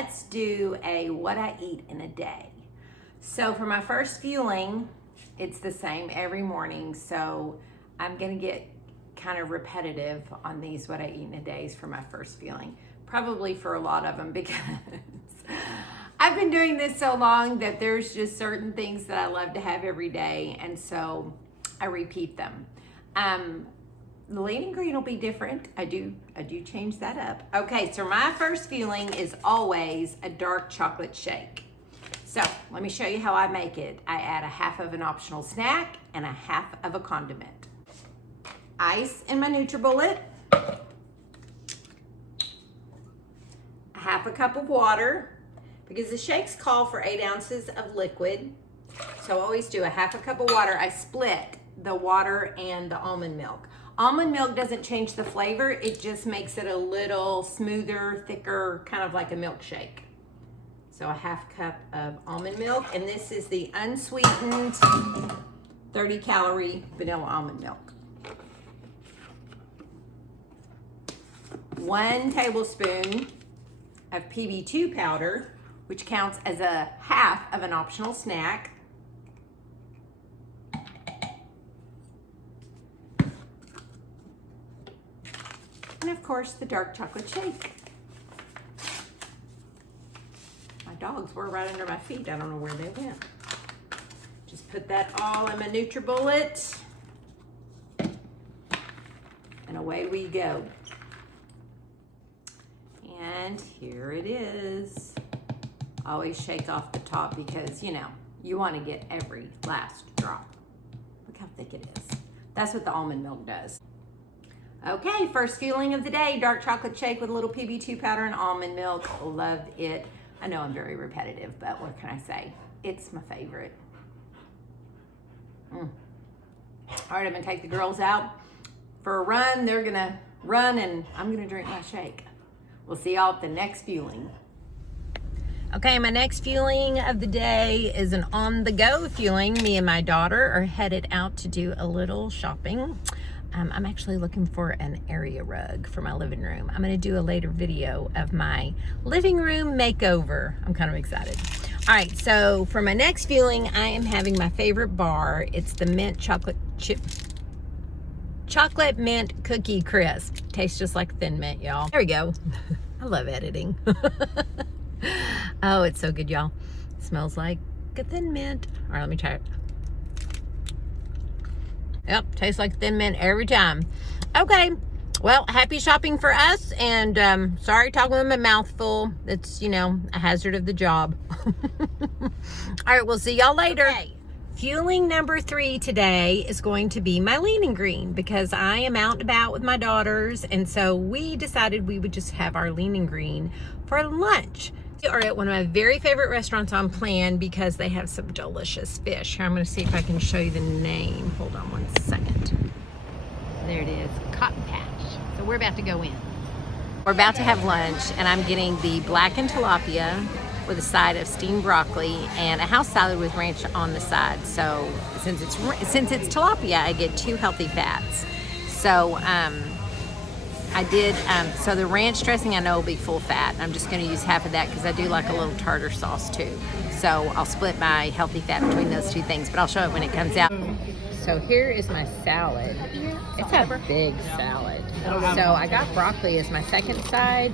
let's do a what I eat in a day. So for my first fueling, it's the same every morning. So I'm gonna get kind of repetitive on these what I eat in a days for my first fueling. Probably for a lot of them because I've been doing this so long that there's just certain things that I love to have every day, and so I repeat them. The lean green will be different. I do change that up. Okay, so my first fueling is always a dark chocolate shake. So let me show you how I make it. I add a half of an optional snack and a half of a condiment. Ice in my NutriBullet. A half a cup of water, because the shakes call for 8 ounces of liquid. So I always do a half a cup of water. I split the water and the almond milk. Almond milk doesn't change the flavor, it just makes it a little smoother, thicker, kind of like a milkshake. So a half cup of almond milk, and this is the unsweetened 30 calorie vanilla almond milk. 1 tablespoon of PB2 powder, which counts as a half of an optional snack. And of course, the dark chocolate shake. My dogs were right under my feet. I don't know where they went. Just put that all in my NutriBullet. And away we go. And here it is. Always shake off the top because, you know, you want to get every last drop. Look how thick it is. That's what the almond milk does. Okay, first fueling of the day, dark chocolate shake with a little PB2 powder and almond milk. Love it. I know I'm very repetitive, but what can I say? It's my favorite. All right, I'm gonna take the girls out for a run. They're gonna run and I'm gonna drink my shake. We'll see y'all at the next fueling. Okay, my next fueling of the day is an on-the-go fueling. Me and my daughter are headed out to do a little shopping. I'm actually looking for an area rug for my living room. I'm gonna do a later video of my living room makeover. I'm kind of excited. All right, so for my next fueling, I am having my favorite bar. It's the mint chocolate mint cookie crisp. Tastes just like Thin Mint, y'all. There we go. I love editing. Oh, it's so good, y'all. Smells like a Thin Mint. All right, let me try it. Yep, tastes like Thin Mint every time. Okay, well, happy shopping for us, and sorry talking with my mouth full. It's, you know, a hazard of the job. All right, we'll see y'all later. Okay. Fueling number 3 today is going to be my lean green because I am out and about with my daughters, and so we decided we would just have our lean green for lunch. We are at one of my very favorite restaurants on Plan because they have some delicious fish. Here, I'm going to see if I can show you the name. Hold on one second. There it is, Cotton Patch. So we're about to go in. We're about to have lunch, and I'm getting the blackened tilapia with a side of steamed broccoli and a house salad with ranch on the side. So since it's tilapia, I get 2 healthy fats. So I did, so the ranch dressing I know will be full fat. I'm just gonna use half of that because I do like a little tartar sauce too. So I'll split my healthy fat between those 2 things, but I'll show it when it comes out. So here is my salad. It's a big salad. So I got broccoli as my second side.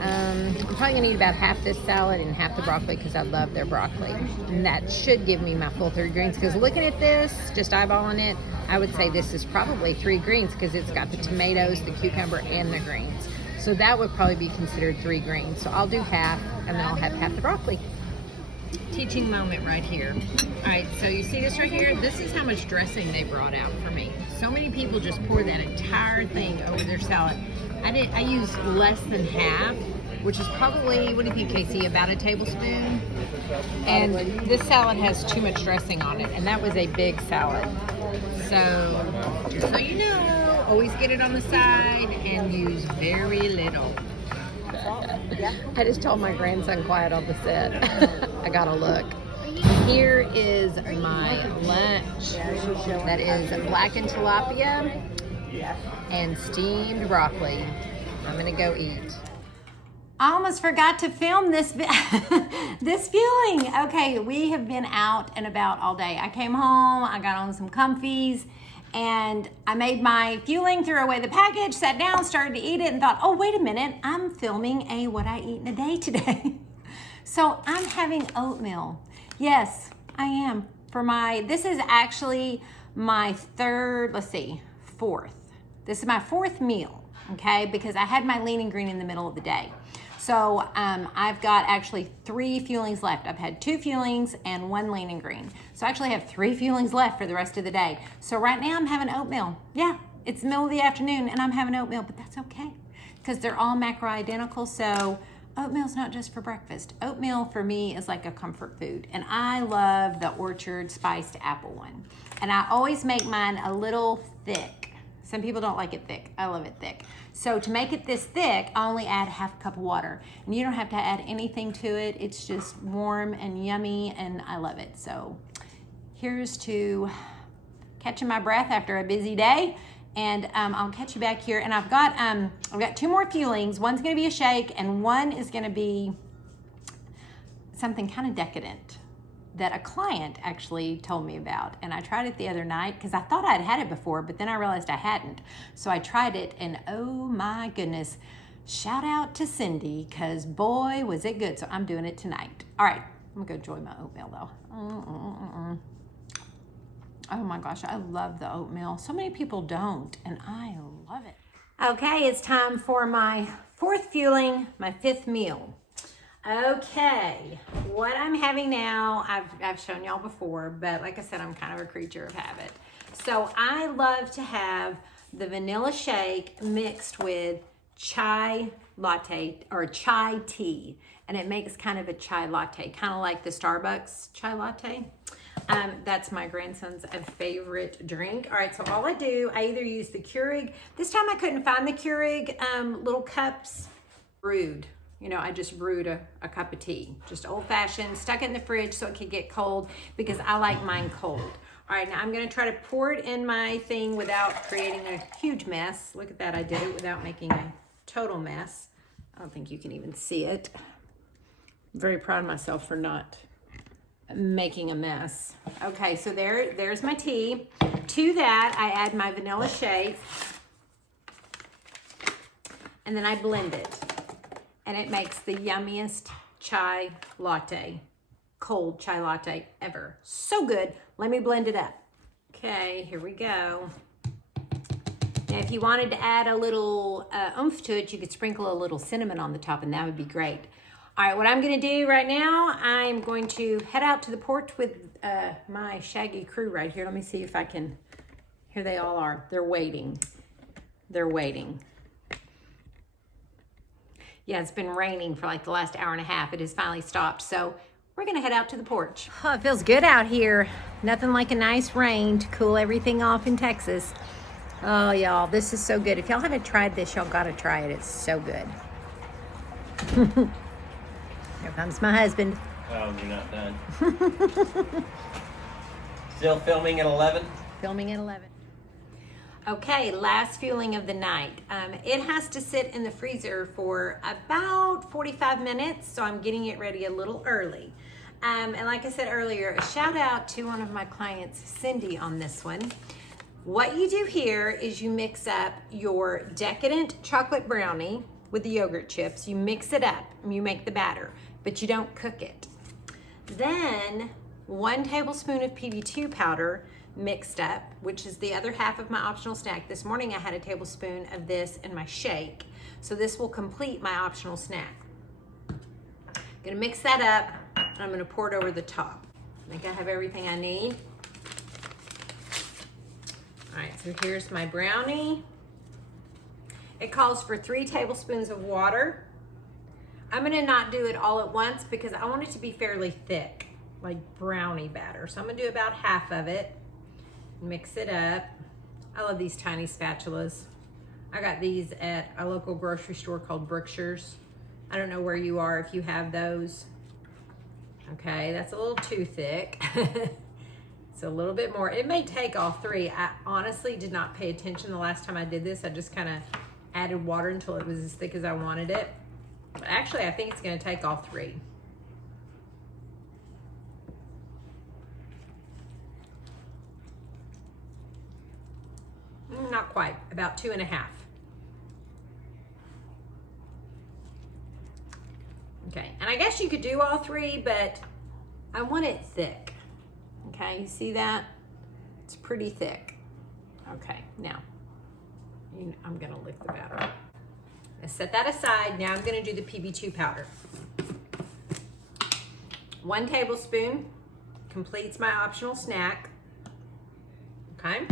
I'm probably gonna eat about half this salad and half the broccoli because I love their broccoli. And that should give me my full 3 greens, because looking at this, just eyeballing it, I would say this is probably 3 greens because it's got the tomatoes, the cucumber, and the greens. So that would probably be considered 3 greens. So I'll do half, and then I'll have half the broccoli. Teaching moment right here. All right, so you see this right here? This is how much dressing they brought out for me. So many people just pour that entire thing over their salad. I used less than half, which is probably, what do you think, Casey, about a tablespoon? And this salad has too much dressing on it, and that was a big salad. So, just so you know, always get it on the side and use very little. I just told my grandson quiet on the set. I gotta look. Here is my lunch. That is blackened tilapia and steamed broccoli. I'm gonna go eat. I almost forgot to film this this fueling. Okay, we have been out and about all day. I came home, I got on some comfies, and I made my fueling, threw away the package, sat down, started to eat it, and thought, oh, wait a minute, I'm filming a what I eat in a day today. So I'm having oatmeal. Yes, I am. This is actually my fourth. This is my fourth meal, okay? Because I had my lean and green in the middle of the day. So I've got actually 3 fuelings left. I've had 2 fuelings and 1 lean and green. So I actually have 3 fuelings left for the rest of the day. So right now I'm having oatmeal. Yeah, it's the middle of the afternoon and I'm having oatmeal, but that's okay because they're all macro identical. So oatmeal's not just for breakfast. Oatmeal for me is like a comfort food. And I love the Orchard spiced apple one. And I always make mine a little thick. Some people don't like it thick. I love it thick. So to make it this thick, I only add half a cup of water. And you don't have to add anything to it. It's just warm and yummy and I love it. So here's to catching my breath after a busy day. And I'll catch you back here. And I've got 2 more fuelings. One's gonna be a shake and one is gonna be something kind of decadent that a client actually told me about. And I tried it the other night because I thought I'd had it before, but then I realized I hadn't. So I tried it and oh my goodness, shout out to Cindy because boy, was it good. So I'm doing it tonight. All right, I'm gonna go enjoy my oatmeal though. Oh my gosh, I love the oatmeal. So many people don't, and I love it. Okay, it's time for my 4th fueling, my 5th meal. Okay, what I'm having now, I've shown y'all before, but like I said, I'm kind of a creature of habit. So I love to have the vanilla shake mixed with chai latte or chai tea, and it makes kind of a chai latte, kind of like the Starbucks chai latte. That's my grandson's favorite drink. All right, so all I do, I either use the Keurig. This time I couldn't find the Keurig little cups. Brewed. You know, I just brewed a cup of tea, just old fashioned, stuck it in the fridge so it could get cold because I like mine cold. All right, now I'm gonna try to pour it in my thing without creating a huge mess. Look at that, I did it without making a total mess. I don't think you can even see it. I'm very proud of myself for not making a mess. Okay, so there's my tea. To that, I add my vanilla shake and then I blend it. And it makes the yummiest chai latte, cold chai latte ever. So good. Let me blend it up. Okay, here we go. Now, if you wanted to add a little oomph to it, you could sprinkle a little cinnamon on the top and that would be great. All right, what I'm gonna do right now, I'm going to head out to the porch with my shaggy crew right here. Let me see if I can, here they all are. They're waiting. They're waiting. Yeah, it's been raining for like the last hour and a half. It has finally stopped. So we're gonna head out to the porch. Oh, it feels good out here. Nothing like a nice rain to cool everything off in Texas. Oh, y'all, this is so good. If y'all haven't tried this, y'all gotta try it. It's so good. Here comes my husband. Oh, you're not done. Still filming at 11? Filming at 11. Okay, last fueling of the night. It has to sit in the freezer for about 45 minutes, so I'm getting it ready a little early. And like I said earlier, a shout out to one of my clients, Cindy, on this one. What you do here is you mix up your Decadent chocolate brownie with the yogurt chips. You mix it up and you make the batter, but you don't cook it. Then 1 tablespoon of PB2 powder mixed up, which is the other half of my optional snack. This morning I had a tablespoon of this in my shake, so this will complete my optional snack. I'm gonna mix that up and I'm gonna pour it over the top. I think I have everything I need. All right, so here's my brownie. It calls for 3 tablespoons of water. I'm gonna not do it all at once because I want it to be fairly thick, like brownie batter. So I'm gonna do about half of it. Mix it up. I love these tiny spatulas. I got these at a local grocery store called Brookshire's. I don't know where you are if you have those. Okay, that's a little too thick. It's a little bit more. It may take all 3. I honestly did not pay attention the last time I did this. I just kind of added water until it was as thick as I wanted it. Actually, I think it's gonna take all 3. Not quite, about 2.5. Okay, and I guess you could do all 3, but I want it thick. Okay, you see that? It's pretty thick. Okay, now, I'm gonna lick the batter. I set that aside. Now I'm gonna do the PB2 powder. 1 tablespoon completes my optional snack. Okay.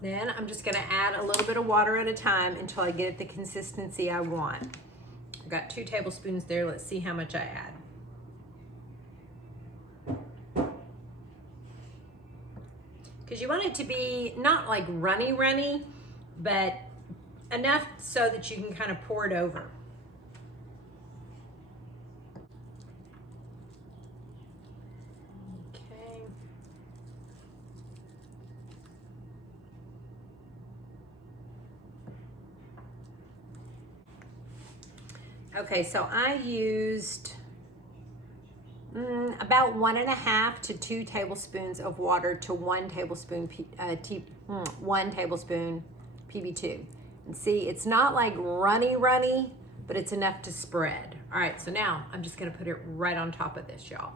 Then I'm just gonna add a little bit of water at a time until I get it the consistency I want. I've got 2 tablespoons there. Let's see how much I add. Because you want it to be not like runny, but enough so that you can kind of pour it over. Okay. Okay, so I used about 1.5 to 2 tablespoons of water to 1 tablespoon 1 tablespoon PB2. And see, it's not like runny, but it's enough to spread. All right, so now I'm just gonna put it right on top of this, y'all.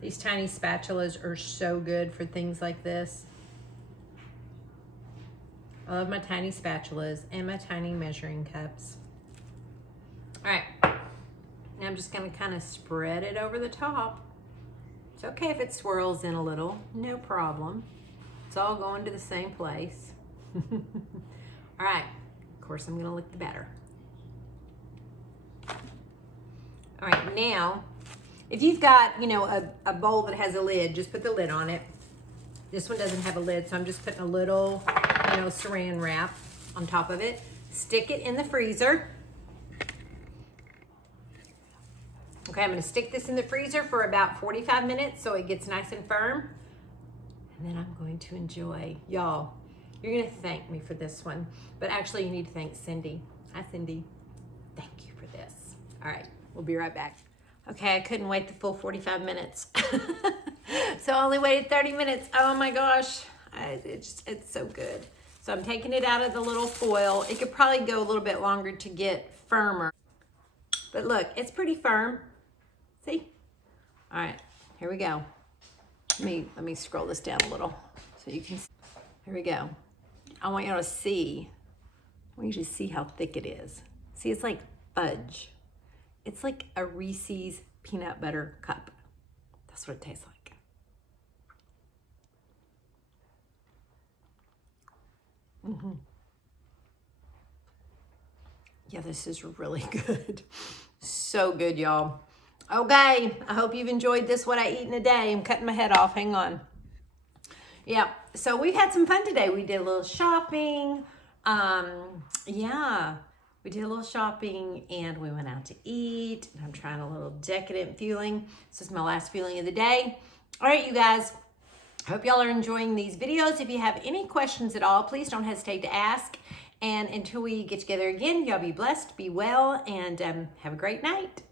These tiny spatulas are so good for things like this. I love my tiny spatulas and my tiny measuring cups. All right, now I'm just gonna kind of spread it over the top. It's okay if it swirls in a little, no problem. It's all going to the same place. All right, of course I'm gonna lick the batter. All right, now, if you've got, a bowl that has a lid, just put the lid on it. This one doesn't have a lid, so I'm just putting a little, saran wrap on top of it. Stick it in the freezer. Okay, I'm gonna stick this in the freezer for about 45 minutes so it gets nice and firm. And then I'm going to enjoy. Y'all, you're gonna thank me for this one, but actually you need to thank Cindy. Hi, Cindy. Thank you for this. All right, we'll be right back. Okay, I couldn't wait the full 45 minutes. So I only waited 30 minutes. Oh my gosh, it's so good. So I'm taking it out of the little foil. It could probably go a little bit longer to get firmer. But look, it's pretty firm. See? All right, here we go. Let me scroll this down a little so you can see. Here we go. I want you to see. I want you to see how thick it is. See, it's like fudge. It's like a Reese's peanut butter cup. That's what it tastes like. Yeah, this is really good. So good, y'all. Okay, I hope you've enjoyed this, what I eat in a day. I'm cutting my head off, hang on. Yeah, so we've had some fun today. We did a little shopping. Yeah, we did a little shopping and we went out to eat. I'm trying a little Decadent fueling. This is my last fueling of the day. All right, you guys. Hope y'all are enjoying these videos. If you have any questions at all, please don't hesitate to ask. And until we get together again, y'all be blessed, be well, and have a great night.